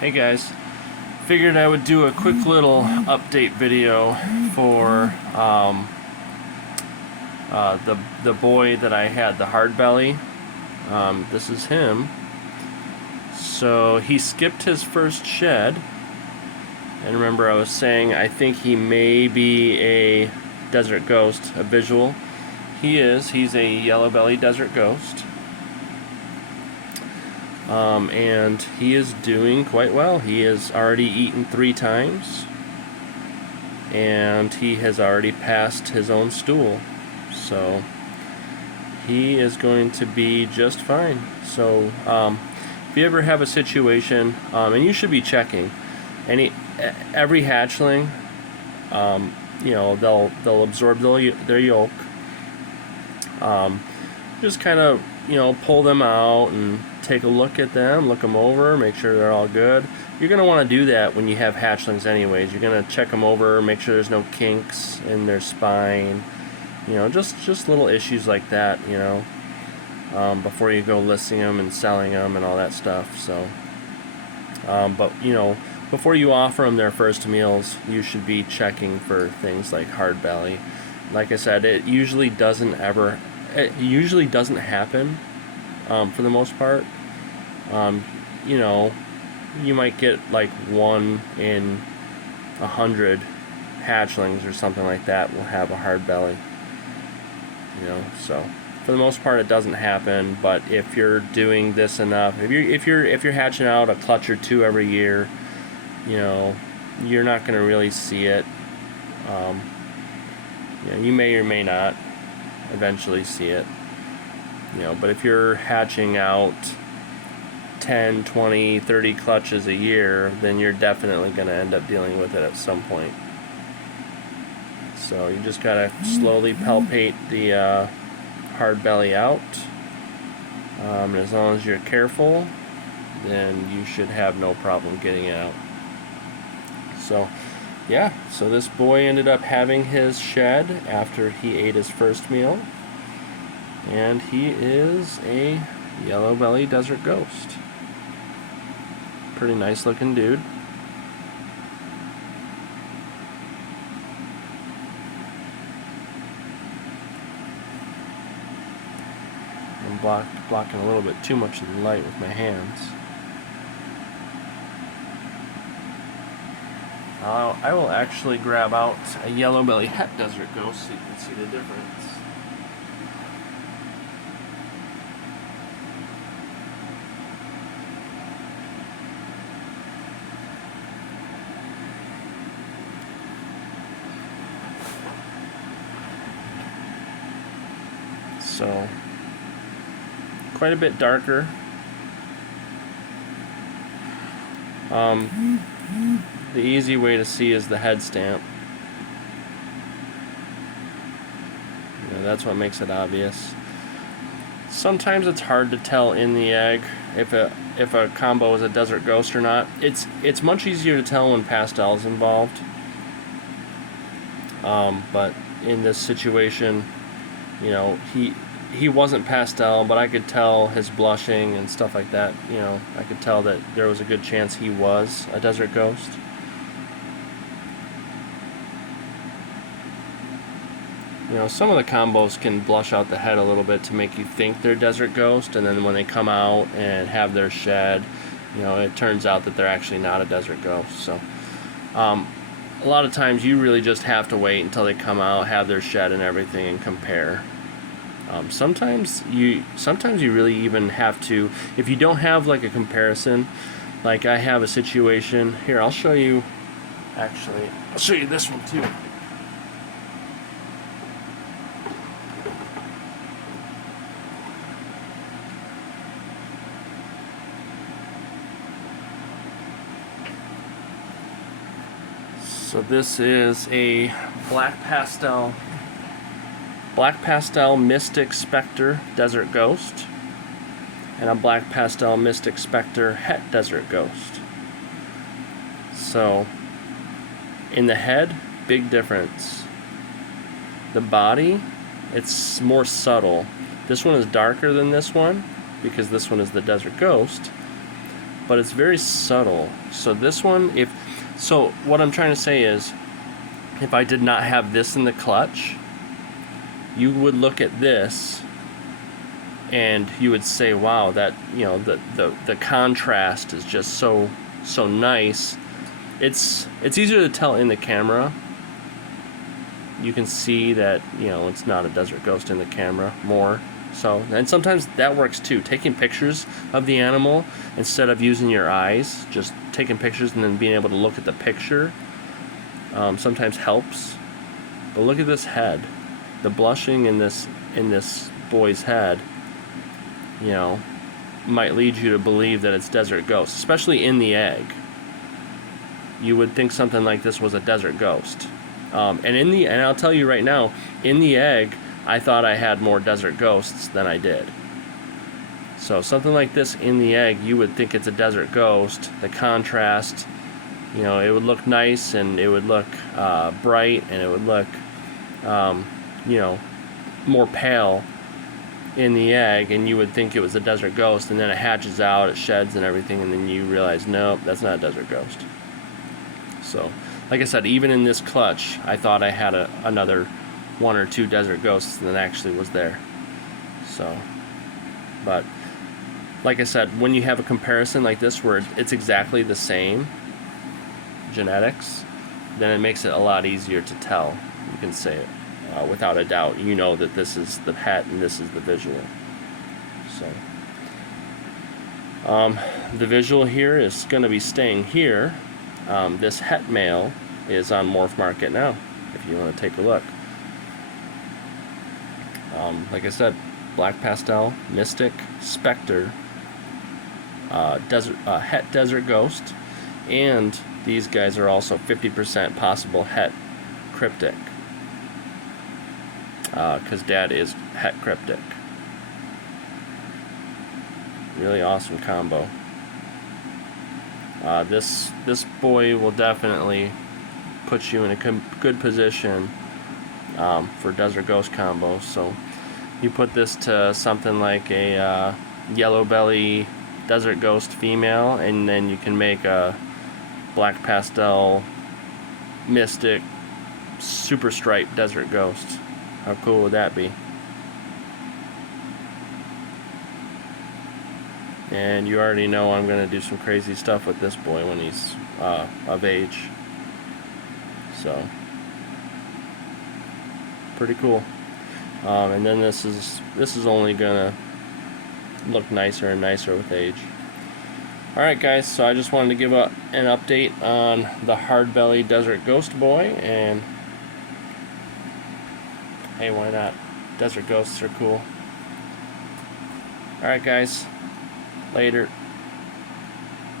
Hey guys, figured I would do a quick little update video for the boy that I had, the hard belly. This is him. So he skipped his first shed, and remember I was saying I think he may be a desert ghost, a visual. He is. He's a yellow belly desert ghost. And he is doing quite well. He has already eaten 3 times, and he has already passed his own stool, so he is going to be just fine. So if you ever have a situation, and you should be checking every hatchling, they'll absorb their yolk. Just kind of pull them out and take a look at them, look them over, make sure they're all good. You're going to want to do that when you have hatchlings anyways. You're going to check them over, make sure there's no kinks in their spine, just little issues like that, before you go listing them and selling them and all that stuff. So but before you offer them their first meals, you should be checking for things like hard belly. Like I said, it usually doesn't happen for the most part. You might get like 1 in 100 hatchlings or something like that will have a hard belly. So for the most part it doesn't happen. But if you're doing this enough, if you're hatching out a clutch or 2 every year, you're not going to really see it. You may or may not eventually see it. But if you're hatching out 10, 20, 30 clutches a year, then you're definitely going to end up dealing with it at some point. So you just got to slowly palpate the hard belly out. And as long as you're careful, then you should have no problem getting it out. So yeah, so this boy ended up having his shed after he ate his first meal. And he is a yellow belly desert ghost. Pretty nice looking dude. I'm blocking a little bit too much of the light with my hands. I will actually grab out a yellow belly het desert ghost so you can see the difference. So, quite a bit darker. The easy way to see is the head stamp. That's what makes it obvious. Sometimes it's hard to tell in the egg if a combo is a desert ghost or not. It's much easier to tell when pastel is involved. But in this situation, he wasn't pastel, but I could tell his blushing and stuff like that. I could tell that there was a good chance he was a desert ghost. Some of the combos can blush out the head a little bit to make you think they're desert ghost, and then when they come out and have their shed, it turns out that they're actually not a desert ghost. So a lot of times you really just have to wait until they come out, have their shed and everything, and compare. Sometimes you really even have to, if you don't have like a comparison, like I have a situation here. I'll show you this one too. So this is a black pastel Mystic Spectre Desert Ghost and a black pastel Mystic Spectre Het Desert Ghost. So in the head, big difference. The body, it's more subtle. This one is darker than this one because this one is the Desert Ghost. but it's very subtle. So this one, so what I'm trying to say is, if I did not have this in the clutch, you would look at this and you would say, wow, that, you know, the contrast is just so nice. It's easier to tell in the camera. You can see that, you know, it's not a Desert Ghost in the camera more. So, and sometimes that works too. Taking pictures of the animal instead of using your eyes, just taking pictures and then being able to look at the picture sometimes helps. But look at this head. The blushing in this boy's head, you know, might lead you to believe that it's Desert Ghost, especially in the egg. You would think something like this was a Desert Ghost. And I'll tell you right now, in the egg, I thought I had more Desert Ghosts than I did. So something like this in the egg, you would think it's a Desert Ghost. The contrast, you know, it would look nice, and it would look bright, and it would look, you know, more pale in the egg, and you would think it was a Desert Ghost, and then it hatches out, it sheds and everything, and then you realize, nope, that's not a Desert Ghost. So, like I said, even in this clutch, I thought I had another 1 or 2 Desert Ghosts than actually was there. So, but like I said, when you have a comparison like this where it's exactly the same genetics, then it makes it a lot easier to tell. You can say it without a doubt. You know that this is the het and this is the visual. So, the visual here is going to be staying here. This het male is on Morph Market now, if you want to take a look. Like I said, Black Pastel, Mystic, Spectre, Het Desert Ghost, and these guys are also 50% possible Het Cryptic, because Dad is Het Cryptic. Really awesome combo. This boy will definitely put you in a good position for Desert Ghost combos. So you put this to something like a Yellow Belly Desert Ghost female, and then you can make a Black Pastel Mystic Super Stripe Desert Ghost. How cool would that be? And you already know I'm going to do some crazy stuff with this boy when he's of age. So, pretty cool. And then this is only going to look nicer and nicer with age. Alright guys, so I just wanted to give an update on the Hard Belly Desert Ghost Boy, and hey, why not? Desert Ghosts are cool. Alright guys, later.